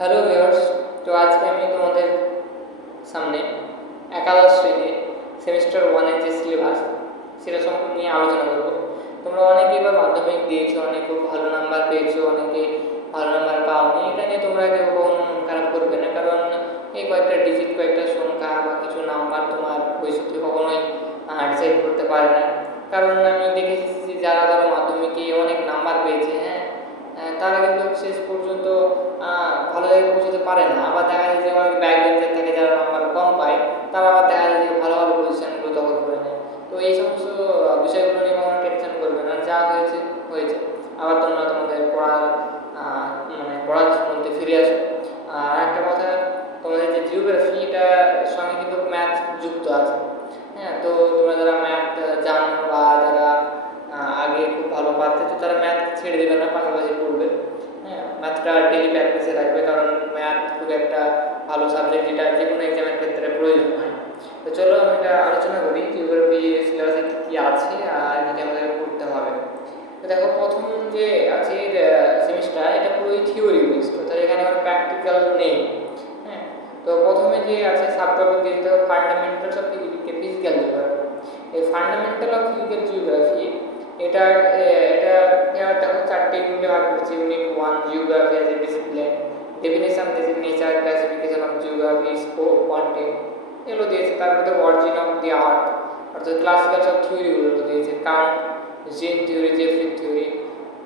Hello viewers. তো আজকে আমি তোমাদের সামনে একাদশ শ্রেণীর সেমিস্টার ওয়ানের যে সিলেবাস সেটা সম্পর্কে নিয়ে আলোচনা করব। তোমরা অনেকেই বা মাধ্যমিক দিয়েছো, অনেকে ভালো নাম্বার পেয়েছো, অনেকে ভালো নাম্বার পাওনি। এটা নিয়ে তোমরা কেউ কখনো মন খারাপ করবে না, কারণ এই কয়েকটা ডিজিট, কয়েকটা সংখ্যা বা কিছু নাম্বার তোমার ভবিষ্যতে কখনোই ডিসাইড করতে পারে না। কারণ আমি দেখেছি যে যারা ধরো মাধ্যমিকে অনেক নাম্বার পেয়েছে, তারা কিন্তু শেষ পর্যন্ত ভালো জায়গায় পৌঁছতে পারে না। আবার দেখা যায় যে অনেক ব্যাক বেঞ্চার থাকে, যারা নাম্বার কম পায় তারা আবার দেখা যায় যে ভালো ভালো পজিশনগুলো দখল করে নেয়। তো এই সমস্ত বিষয়গুলো নিয়ে কোনো টেনশন করবে না, যা হয়েছে হয়েছে। আবার তোমরা তোমাদের পড়ার মধ্যে ফিরে আসো। আর একটা কথা, তোমাদের যে জিওগ্রাফি, এটার সঙ্গে কিন্তু ম্যাথ যুক্ত আছে। তো তোমরা যারা ম্যাথ জানো বা যারা আগে খুব ভালো পারতে, তো তারা ম্যাথ ছেড়ে দেবে না, পাশাপাশি পড়বে। ম্যাথটা ডেলি প্র্যাকটিসে রাখবে, কারণ ম্যাথ খুব একটা ভালো সাবজেক্ট, যেটা যে কোনো এক্সামের ক্ষেত্রে প্রয়োজন হয়। তো চলো আমি এটা আলোচনা করি জিওগ্রাফি সিলেবাসে কী কী আছে আর কী আমাদের পড়তে হবে। তো দেখো, প্রথম যে আছে সেমিস্টার, এটা পুরোই থিওরি বেসড, অর্থাৎ এখানে কোনো প্র্যাকটিক্যাল নেই। হ্যাঁ তো প্রথমে যে আছে সাব টপিক দিয়ে দিতে হবে ফান্ডামেন্টালস অফ ফিজিক্যাল জিওগ্রাফি। এই ফান্ডামেন্টাল অফ ফিজিক্যাল জিওগ্রাফি এটা দেখো চারটে ইউনিটে ভাগ করেছে। Unit 1 geography as a discipline, definition দিয়েছে, nature, classification of geography, scope, content, এগুলো দিয়েছে। তারপরে তো অরিজিন অফ দি আর্থ, অর্থাৎ ক্লাসিক্যাল সব থিওরিগুলো দিয়েছে, কাউন্ট, জেন থিওরি, জেফ্রি থিওরি,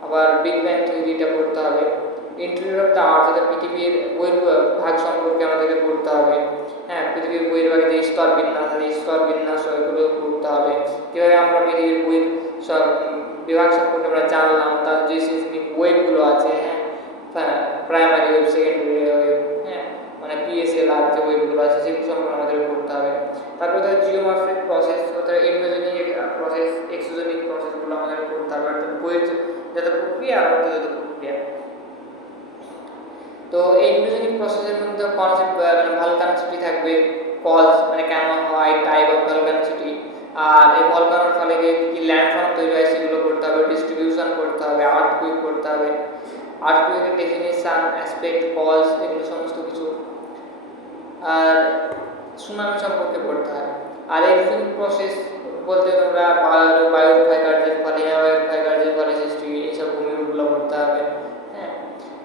আবার বিগ ব্যাং থিওরিটা পড়তে হবে। ইন্টেরিয়র অফ দ্য আর্থ, অর্থাৎ পৃথিবীর বহির্ভাগ সম্পর্কে আমাদেরকে পড়তে হবে। পৃথিবীর বহির্ভাগে যে স্তর বিন্যাস, এই স্তর বিন্যাস এগুলো পড়তে হবে। কীভাবে আমরা পৃথিবীর সব বিভাগ সম্পর্কে আমরা জানলাম, তার যে সিজমিক ওয়েবগুলো আছে, প্রাইমারি ওয়েব, সেকেন্ডারি ওয়েব, মানে পিএসএলআর যে ওয়েবগুলো আছে সেগুলো সম্পর্কে আমাদের পড়তে হবে। তারপরে তার জিওমর্ফিক প্রসেস, অর্থাৎ এন্ডোজেনিক প্রসেস, এক্সোজেনিক প্রসেসগুলো আমাদের পড়তে হবে, অর্থাৎ বইয়ের যত প্রক্রিয়া আর যত প্রক্রিয়া। তো এই এন্ডোজেনিক প্রসেসের মধ্যে কনসেপ্ট, মানে ভলকানোসিটি থাকবে, কজ মানে কেন হয়, টাইপ অফ ভলকানোসিটি, আর এই ভলকানোর ফলে কী ল্যান্ডফর্ম তৈরি হয় সেগুলো করতে হবে, ডিস্ট্রিবিউশন করতে হবে, আর্থকুইক করতে হবে, আর্থকুইকের ডেফিনেশন, অ্যাসপেক্ট, কজ, এগুলো সমস্ত কিছু। আর সুনামি সম্পর্কে পড়তে হয়। আর এক্সোজেনিক প্রসেস বলতে তোমরা বায়ুর ক্ষয়কার্যের ফলে, বায়ুর ক্ষয়কার্যের ফলে সৃষ্টি এইসব ভূমিরূপগুলো পড়তে হবে।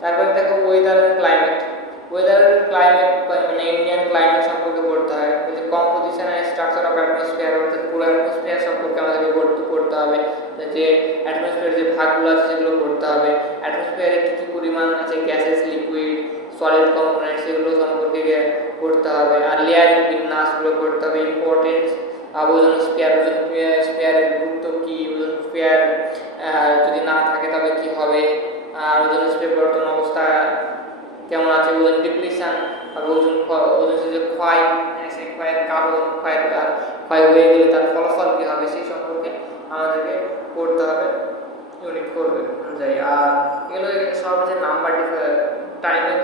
তারপরে দেখো ওয়েদার ক্লাইমেট, মানে ইন্ডিয়ান ক্লাইমেট সম্পর্কে পড়তে হয়। Composition and structure of atmosphere, অর্থাৎ পুরো অ্যাটমসফিয়ার সম্পর্কে আমাদেরকে পড়তে হবে। যে অ্যাটমসফিয়ারের যে ভাগগুলো আছে সেগুলো পড়তে হবে। অ্যাটমসফিয়ারে কী কী পরিমাণ আছে, গ্যাসেস, লিকুইড, সলিড কম্পোনেন্টস, সেগুলো সম্পর্কে পড়তে হবে। আর লেয়ারিং বিন্যাসগুলো পড়তে হবে। ইম্পর্টেন্স ওজোন স্পেয়ারের গুরুত্ব কী, ওজোন স্পেয়ার যদি না থাকে তবে কী হবে, আর ওজোন স্পেয়ার বর্তমান অবস্থা কেমন আছে, ওজোন ডিপ্লিশন, আর ওজোন যে ক্ষয়, সেই ক্ষয়ের কারণ, ক্ষয় হয়ে গেলে তার ফলাফল কী হবে, সেই সম্পর্কে আমাদেরকে পড়তে হবে ইউনিট করবে অনুযায়ী। আর এগুলো সব হচ্ছে নাম্বার টাইমের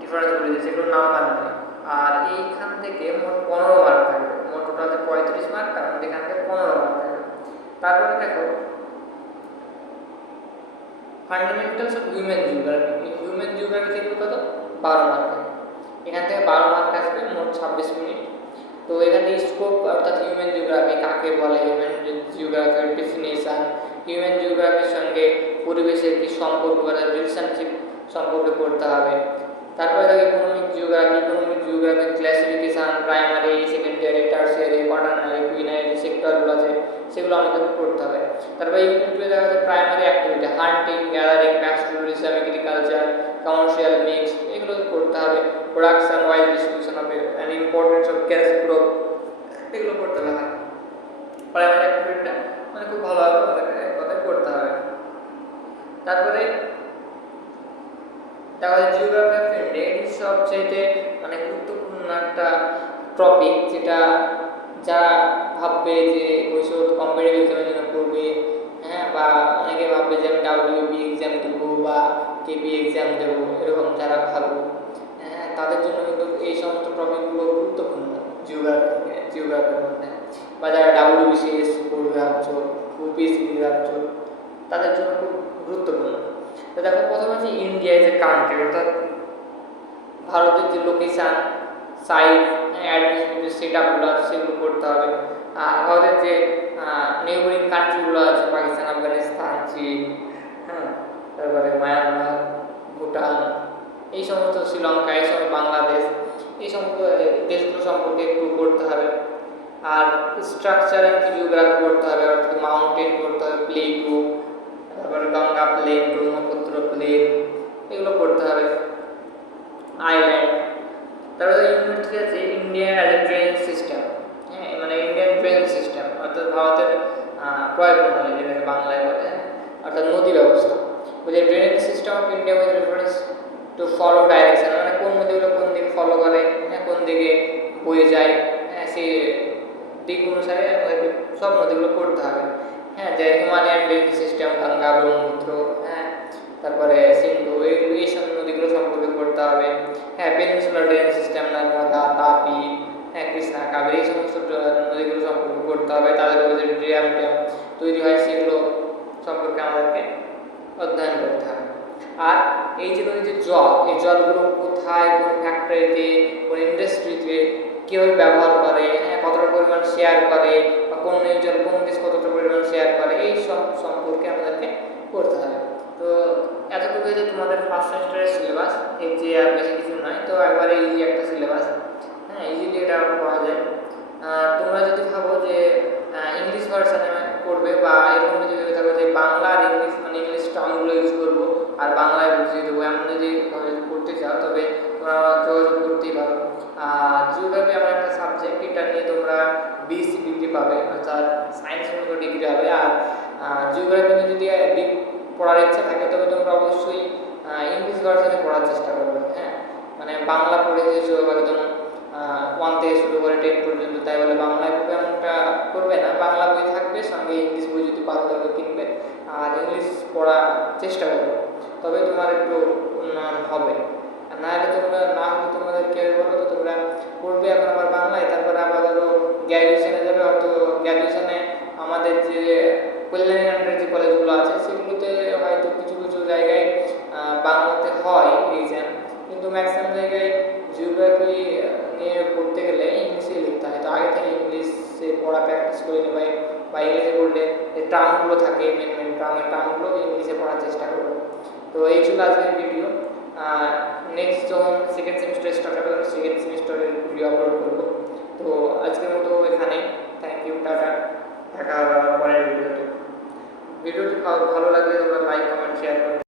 ডিফারেন্স করে দিয়েছে, এগুলো নাম্বার নয়। আর এইখান থেকে মোট 15 মার্ক থাকবে, মোট টোটাল 35 মার্ক, তার মধ্যে এখান থেকে 15 মার্ক থাকবে। তারপরে দেখো fundamentals of human geography. Human geography থেকে কত 12 মার্ক, এখান থেকে 12 মার্ক আসবে, মোট 26 মিনিট। তো এখানে স্কোপ, অর্থাৎ হিউম্যান জিওগ্রাফি কাকে বলে, হিউম্যান জিওগ্রাফির ডেফিনেশন, হিউম্যান জিওগ্রাফির সঙ্গে পরিবেশের কি সম্পর্ক বা রিলেশনশিপ সম্পর্কে পড়তে হবে। তারপরে দেখো economic geography classification, primary, secondary, tertiary, quaternary, quinary যে সেক্টরগুলো আছে সেগুলো আমাদেরকে পড়তে হবে। তারপরে ইউনিট 2 দেখা যাচ্ছে প্রাইমারি অ্যাক্টিভিটি, হান্টিং, গ্যাদারিং, প্যাস্টোরালিজম, এগ্রিকালচার, কমার্শিয়াল, মিক্সড, এগুলো পড়তে হবে। Production, wise distribution of and importance of gas growth, এগুলো পড়তে হবে। প্রাইমারি অ্যাক্টিভিটিটা মানে খুব ভালোভাবে আমাদেরকে কথায় পড়তে হবে। তারপরে দেখা যায় জিওগ্রাফি অফ ইন্ডিয়া, এটি সবচেয়ে মানে গুরুত্বপূর্ণ একটা টপিক, যেটা যারা ভাববে যে ভবিষ্যৎ কম্পিটিটিভ এক্সামের জন্য পড়বে, বা অনেকে ভাববে যে আমি ডাব্লিউবি এক্সাম দেবো বা কেপি এক্সাম দেবো, এরকম যারা ভাববে, তাদের জন্য কিন্তু এই সমস্ত টপিকগুলো গুরুত্বপূর্ণ জিওগ্রাফির মধ্যে। বা যারা ডাব্লিউবিসিএস পড়বে ভাবছো, ইউপিএসসি ভাবছো, তাদের জন্য খুব গুরুত্বপূর্ণ। তো দেখো প্রথমে হচ্ছে ইন্ডিয়া যে কান্ট্রি, অর্থাৎ ভারতের যে লোকেশান, সাইজ, অ্যাডমিনিস্ট্রেটিভ সেট আপগুলো আছে সেগুলো পড়তে হবে। আর ভারতের যে নেইবারিং কান্ট্রিগুলো আছে, পাকিস্তান, আফগানিস্তান, চীন, হ্যাঁ, তারপরে মায়ানমার, ভুটান, এই সমস্ত, শ্রীলঙ্কা, এই সমস্ত, বাংলাদেশ, এই সমস্ত দেশগুলো সম্পর্কে একটু পড়তে হবে। আর স্ট্রাকচার অ্যান্ড জিওগ্রাফি পড়তে হবে, অর্থাৎ মাউন্টেন পড়তে হবে, প্লেটু, তারপরে গঙ্গা প্লেন, ব্রহ্মপুত্র প্লেন, এগুলো পড়তে হবে, আইল্যান্ড। তারপরে ইউনিট 3 আছে Indian as a drainage system. হ্যাঁ, মানে ইন্ডিয়ান ড্রেনেজ সিস্টেম অর্থাৎ ভারতের প্রয় প্রণালী, যেটাকে বাংলায় বলে, অর্থাৎ নদী ব্যবস্থা। বলছে drainage system of India with reference to follow direction, মানে কোন নদীগুলো কোন দিকে ফলো করে, হ্যাঁ, কোন দিকে বয়ে যায়, হ্যাঁ, সেই দিক অনুসারে আমাদেরকে সব নদীগুলো পড়তে হবে। হ্যাঁ, যে Himalayan drainage system, Ganga, Brahmaputra, হ্যাঁ, তারপরে সিন্ধু, এই সব নদীগুলো সম্পর্কে পড়তে হবে। হ্যাঁ, পেনিনসুলার ড্রেনেজ সিস্টেম, নর্মদা, তাপি, হ্যাঁ, কৃষ্ণা, কাবেরী, এই সমস্ত নদীগুলো সম্পর্কে পড়তে হবে। তাদের উপরে যে ড্যাম ট্যাম তৈরি হয় সেগুলো সম্পর্কে আমাদেরকে অধ্যয়ন করতে হবে। আর এই যে নদীর জল, এই জলগুলো কোথায়, কোন ফ্যাক্টরিতে, কোন ইন্ডাস্ট্রিতে কীভাবে ব্যবহার করে, হ্যাঁ, কতটা পরিমাণ শেয়ার করে, বা কোন এই জল কোন দেশ কতটা পরিমাণ শেয়ার করে, এই সব সম্পর্কে আমাদেরকে পড়তে হবে। তো এতটুকু যে তোমাদের ফার্স্ট সেমিস্টারের সিলেবাস, এর যে আর বেশি কিছু নয়, তো একবারে ইজি একটা সিলেবাস। হ্যাঁ, ইজিলি এটা পড়া যায়। তোমরা যদি ভাবো যে ইংলিশ ভার্সানে পড়বে, বা এরকম যদি ভেবে থাকো যে বাংলা আর ইংলিশ, মানে ইংলিশ টার্মগুলো ইউজ করবো আর বাংলায় বুঝিয়ে দেবো, এমন যদি পড়তে চাও, তবে তোমরা যোগাযোগ করতেই পারো। জিওগ্রাফি আমার একটা সাবজেক্ট, এটা নিয়ে তোমরা বিএসসি ডিগ্রি পাবে, অর্থাৎ সায়েন্সের মতো ডিগ্রি হবে। আর জিওগ্রাফি নিয়ে যদি পড়ার ইচ্ছা থাকে, তবে তোমরা অবশ্যই ইংলিশ ভার্সানে পড়ার চেষ্টা করবে। হ্যাঁ, মানে বাংলা পড়ে দিয়েছো একদম 1 থেকে শুরু করে 10 পর্যন্ত, তাই বলে বাংলায় খুব এমনটা করবে না। বাংলা বই থাকবে, সঙ্গে ইংলিশ বই যদি পারো তবে কিনবে, আর ইংলিশ পড়ার চেষ্টা করবে, তবে তোমার একটু উন্নয়ন হবে। আর না হলে তোমাদের কেউ বলো তো তোমরা পড়বে এখন আবার বাংলায়, তারপরে আবার ধরো গ্র্যাজুয়েশনে যাবে, হয়তো গ্র্যাজুয়েশনে আমাদের যে কল্যাণী আন্ডারের যে কলেজগুলো আছে সেগুলোতে হয়তো কিছু কিছু জায়গায় বাংলাতে হয় এক্সাম, কিন্তু ম্যাক্সিমাম জায়গায় জিওগ্রাফি নিয়ে পড়তে গেলে ইংলিশে লিখতে হয়। তো আগে থেকে ইংলিশে পড়া প্র্যাকটিস করে নেবে, বা ইংলিশে পড়লে যে টার্মগুলো থাকে, মেন মেন টার্মগুলো ইংলিশে পড়ার চেষ্টা করবে। তো এই ছিল আজকের ভিডিও। নেক্সট যখন সেকেন্ড সেমিস্টার স্টার্ট হবে, তখন সেকেন্ড সেমিস্টারের ভিডিও আপলোড করবো। তো আজকের মতো এখানে, থ্যাংক ইউ, টাটা, দেখা হবে আবার পরের ভিডিওতে। ভিডিওটি ভালো লাগলে তোমরা লাইক, কমেন্ট, শেয়ার করবে।